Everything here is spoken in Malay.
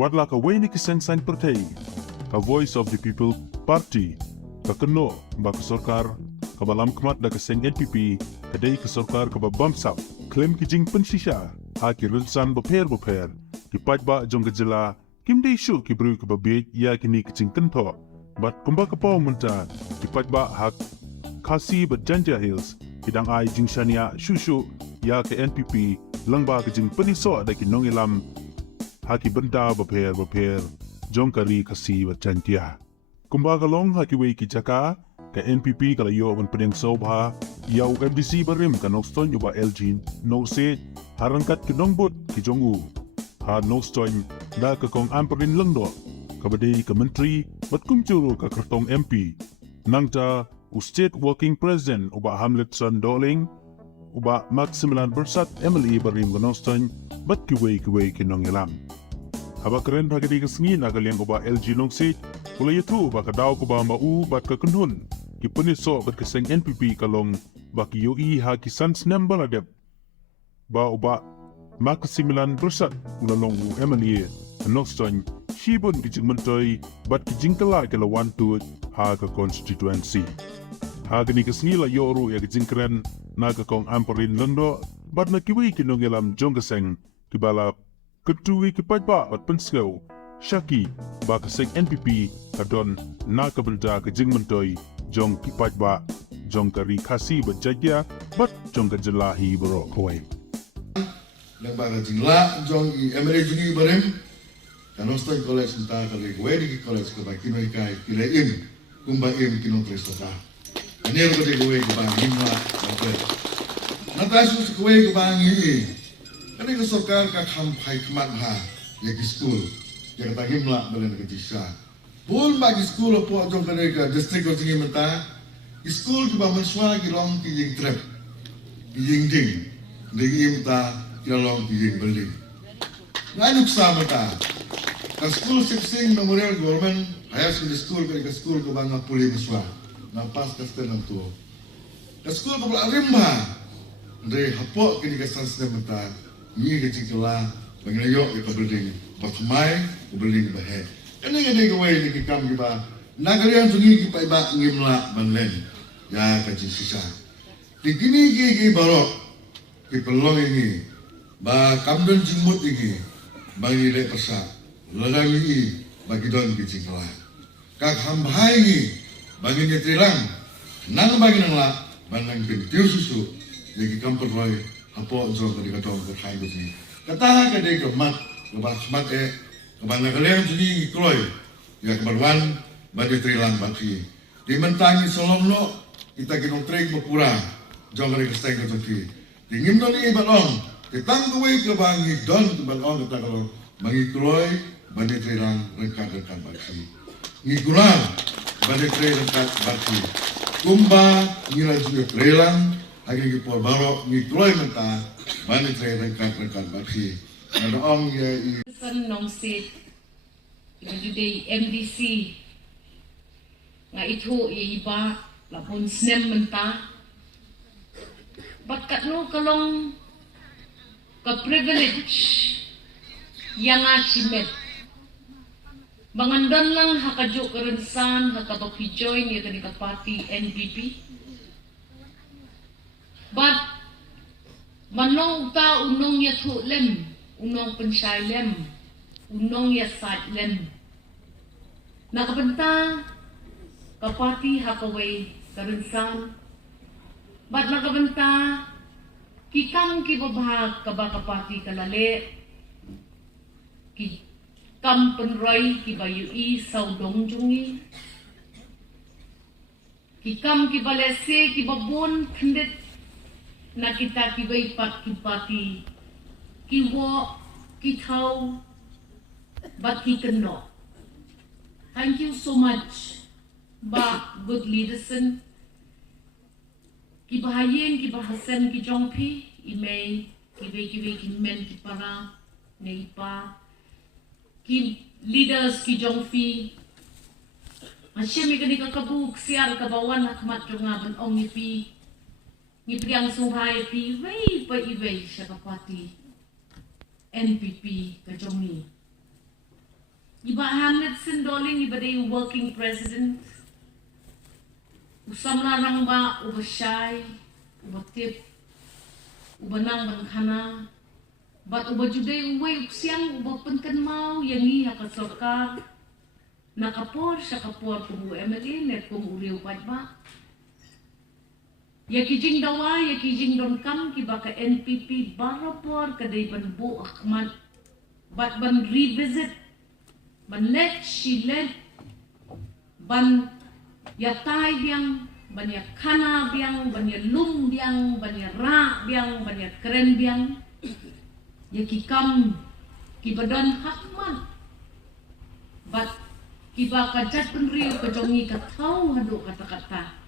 wadla ka way ni Seng pertei, a voice of the people party, ka keno ba ka sorkar, ka balam kmat da ka Seng NPP, ka day ka sorkar ka ba bamsap, klaim ki jing pensisya, ha ki rinsan baper, ki pajba jong ka jela, kim day syu ki bru ka ba bej ya ki ni ki jing kento, bat kumba ka pao munta, ki pajba hak Khasi ba Jaintia Hills, kidang ay jing shania syu ya ke NPP, lang ba ka jing pynïasoh da ki Nongilam, haki benda baper, jong kari Khasi ba Jaintia. Kumbaga long haki wei ki jaka, ka NPP kala yo wan pedeng sobha, yaw MDC barim ka Nongstoin uba LG, no se, harangkat ki nongbot ki jongu. Ha Nongstoin, da ka kong amperin langdo, kabadei ka menteri, bat kumjuru ka kertong MP. Nangta, State Working President uba Hamlet Son Doling, uba Maximilian Bersat Emily barim ka Nongstoin, bat ki wei ki Nongilam. Haba keren hagadi ka sengi nagaliang uba LG Nongsit, kula itu ba ka daw ko ba mau bat ka kunhun, ki pynïasoh bat ka Seng NPP kalong ba ki yoi ha ki sans nembaladep. Ba uba Maximilian Bersat ulalong u Emily Nongstoin, shibun ki jing mentoy bat ki jingkala kala wantut ha ka constituency. Hagani ka sengi la yoru ya ki jingkeren na ka kong amperin lendo, bat na kiwi ki Nongilam jong ka Seng, ki bala ketuwi ki pajba bat penskaw, Shaki ba ka Seng NPP kadon na ka belda ka jing mentoy jong ki pajba jong kari Khasi ba Jaintia bat jong ka jelahi bro kawai. Nang ba ka jingla jong i MDC barim ka Nongstoin college nta ka le wedi ki college ka ba kinoi kai khlaiñ kumba im kinong trestoka. Anel ko de we ka ba himla ba. Natasu ko we ka ba ngi. Kani ka sorkar ka khampai khmat ha ya ki school ya ka himla balen ka jisa. Bul ba ki school po jong ka ka district ko tingi mata. School ki ba manswa ki long ki ying trap. Ki ying ding. Ding imta ki long ki ying building. Nganuk sa mata. Ka school Seng Memorial Government High School ka school ko ba nga puli manswa. Na pas ka stenang to. Ka school ko ba rimba. Ndai hapo kini ka sans mata. Ni ke cikala banglayo ke building patmai ke building bahe kani ke de way ni kam ki ba nagarian sungi ki pa ba ngimla banlen ya ka sisa tikini ki baro ki pelong ini ba kamdon jimut ini bangi le persa ladang ini bagi don ki cikala ka khambhai ni bangi ni trilang nang bagi nang la banang ki tiu susu ki kampur roy apo jong ka dikatong ka khai guti kata ka de ka mat ba mat e ka ba na kalen jini kloy ya ka barwan ba de trilang ba ki di mentangi solong no kita kinong trek mapura jong ka stay ka tuki dingim no ni balong kitang duwe ka ba ngi don ka balong ka ka mangi kloy ba de trilang rengkat ba ki ngi kulang ba de trilang ba ki kumba ngira juga trilang agi por baro ni troy menta bani tre rengkat bakhi na ong ye san Nongsit today MDC nga itu iba lapon snem menta bakat no kalong ka privilege yang achievement bangandon lang hakajo karensan hakabapijoy ni ka party NPP. But manong ta unong ya thu lem, unong pensai lem, unong ya sat lem. Nakabenta kapati hakaway karinsan. But nakabenta kikang kibabhag kaba kapati kalale. Kam penroy kibayui saudong jungi. Kikam kibalese kibabon kendet na kita kibay pat kipati kiwo kitaw bat kikano. Thank you so much ba good leadership kibahayin kibahasen kijongpi imay kibay kimen kipara neipa ki leaders kijongpi asyami kani kakabuk siar kabawan hakmat jungaban ong ipi Ngipriang suhay pi way pa iway siya kapati NPP kajongi. Iba Hamlet Sindoling, iba day working president. Usam larang ba, uba shy, uba tip, uba nang bangkana. But uba juday uway uksiang, uba penkan mau, yang iha ka sorkar. Nakapor siya kapor kumu MLA, net kumu uriw pa ba. Ya kijing dawa, ya kijing don kam, kiba ka NPP, barapor kaday banbu akmat. But ban revisit, ban let she let, ban yatay biyang, ban ya kana biyang, ban ya lum biyang, ban ya ra biyang, ban ya keren biyang. Ya kikam, kibadan hakman. But kiba ka jat penriyo ka jongi ka tau hado kata-kata.